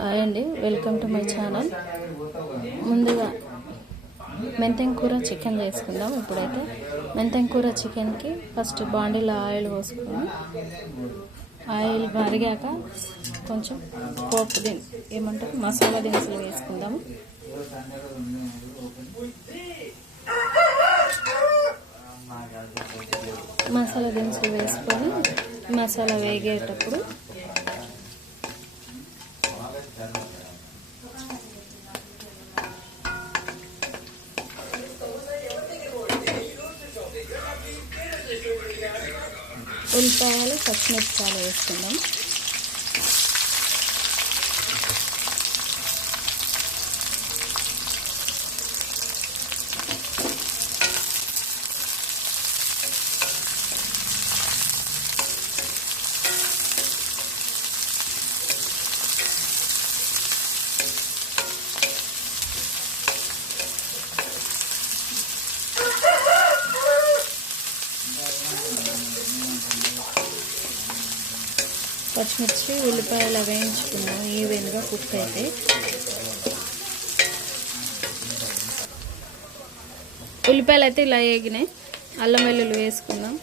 Hi అండి, welcome to my channel. ముందుగా మెంతెం కూర చికెన్ చేసుకుందాం. ఇప్పుడైతే మెంతెం కూర చికెన్కి ఫస్ట్ బాండీలో ఆయిల్ పోసుకొని ఆయిల్ మరిగాక కొంచెం పోపు ఏమంటారు మసాలా దినుసులు వేసుకుందాము. మసాలా దినుసులు వేసుకొని మసాలా వేగేటప్పుడు ఉల్లిపాయలు పచ్చిమిరపకాయలు వేసుకుందాం. పచ్చిమిర్చి ఉల్లిపాయలు వేయించుకుందాం. ఈవెన్గా కుక్ అయితే ఉల్లిపాయలు అయితే ఇలా వేగినాయి. అల్లం వెల్లుల్లి వేసుకుందాం.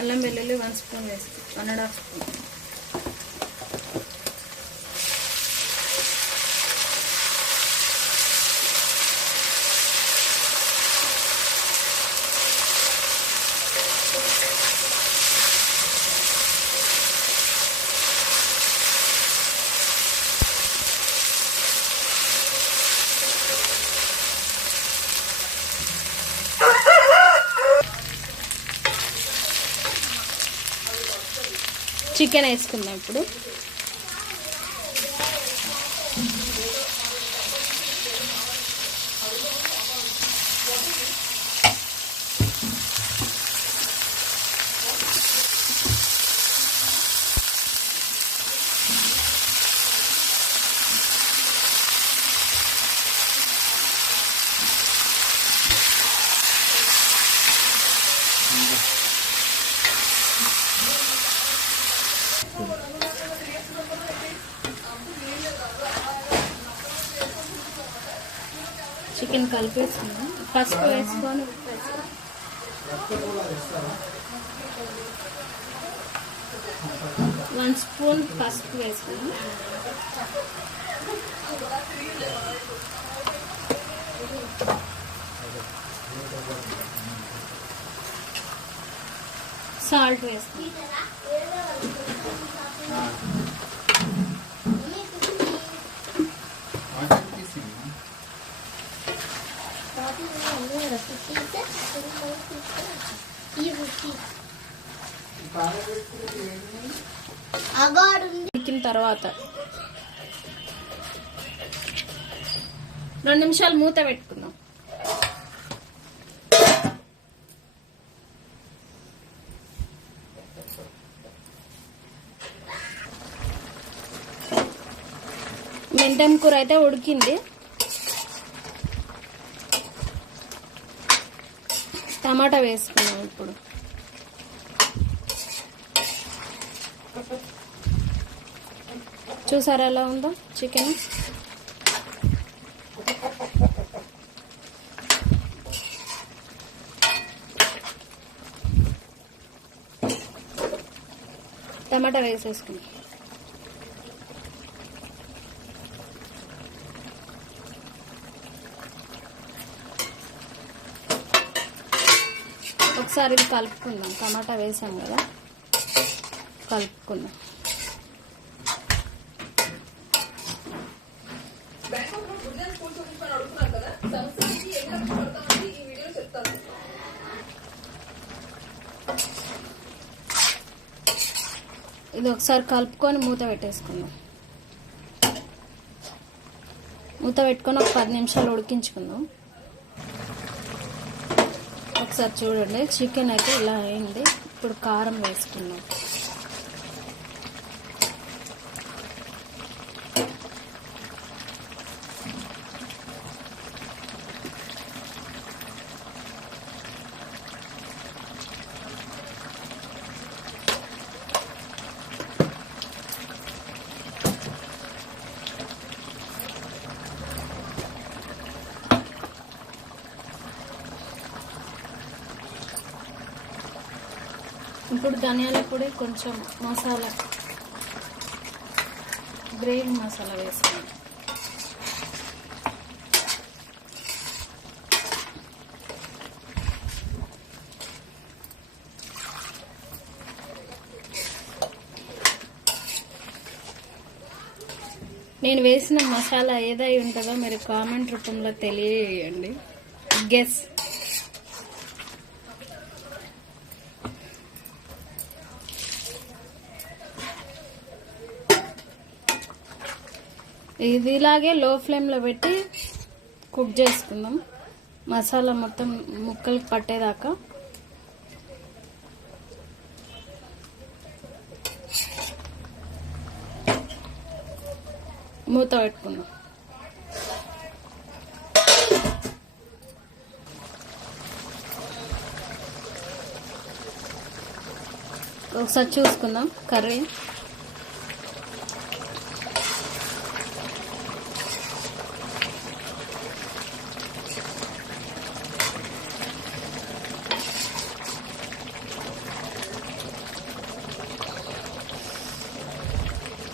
అల్లం వెల్లుల్లి 1 స్పూన్ వేసుకుందాం, 1.5 స్పూన్. చికెన్ వేసుకుందాం. ఇప్పుడు చికెన్ కలిపేసుకుందాం. పసుపు వేసుకొని 1 స్పూన్ పసుపు వేసుకుందాం. సాల్ట్ వేసుకుందాం. ఉడికిన తర్వాత 2 నిమిషాలు మూత పెట్టుకుందాం. మెంతెం కూర అయితే ఉడికింది. టమాటా వేసుకున్నాం. ఇప్పుడు చూసారా ఎలా ఉందో చికెన్. టమాటా వేసేసుకున్నాం. ఒకసారి ఇది కలుపుకుందాం. టమాటా వేసాం కదా, కలుపుకుందాం. ఇది ఒకసారి కలుపుకొని మూత పెట్టేసుకుందాం. మూత పెట్టుకొని ఒక 10 నిమిషాలు ఉడికించుకుందాం. ఒకసారి చూడండి, చికెన్ అయితే ఇలా అయింది. ఇప్పుడు కారం వేసుకుందాం. ఇప్పుడు ధనియాల పొడి, కొంచెం మసాలా, గ్రేవీ మసాలా వేసుకోండి. నేను వేసిన మసాలా ఏదై ఉంటుందో మీరు కామెంట్ రూపంలో తెలియజేయండి. గెస్. ఇది ఇలాగే లో ఫ్లేమ్లో పెట్టి కుక్ చేసుకుందాం, మసాలా మొత్తం ముక్కలకు పట్టేదాకా. మూత పెట్టుకుందాం. ఒకసారి చూసుకుందాం కర్రీ.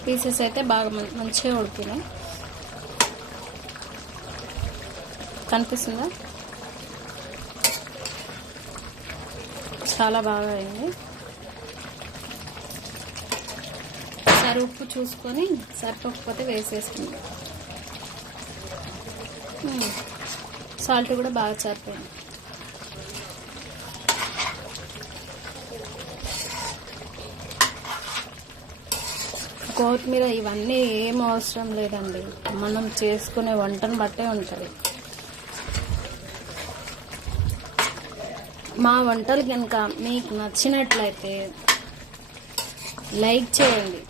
పీసెస్ అయితే బాగా మంచిగా ఉడికినాయి. కనిపిస్తుందా? చాలా బాగా అయింది. సరి ఉప్పు చూసుకొని సరిపోకపోతే వేసేసుకుందాం. సాల్ట్ కూడా బాగా సరిపోయింది. కొత్తిమీర ఇవన్నీ ఏం అవసరం లేదండి, మనం చేసుకునే వంటను బట్టే ఉంటుంది. మా వంటలు కనుక మీకు నచ్చినట్లయితే లైక్ చేయండి,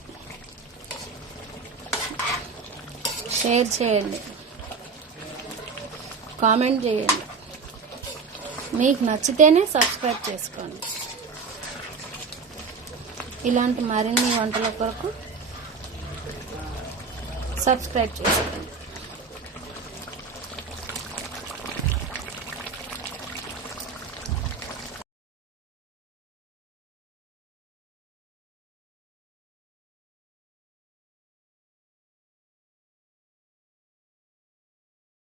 షేర్ చేయండి, కామెంట్ చేయండి. మీకు నచ్చితేనే సబ్స్క్రైబ్ చేసుకోండి. ఇలాంటి మరిన్ని వంటల కొరకు సబ్స్క్రైబ్ చేసుకోండి.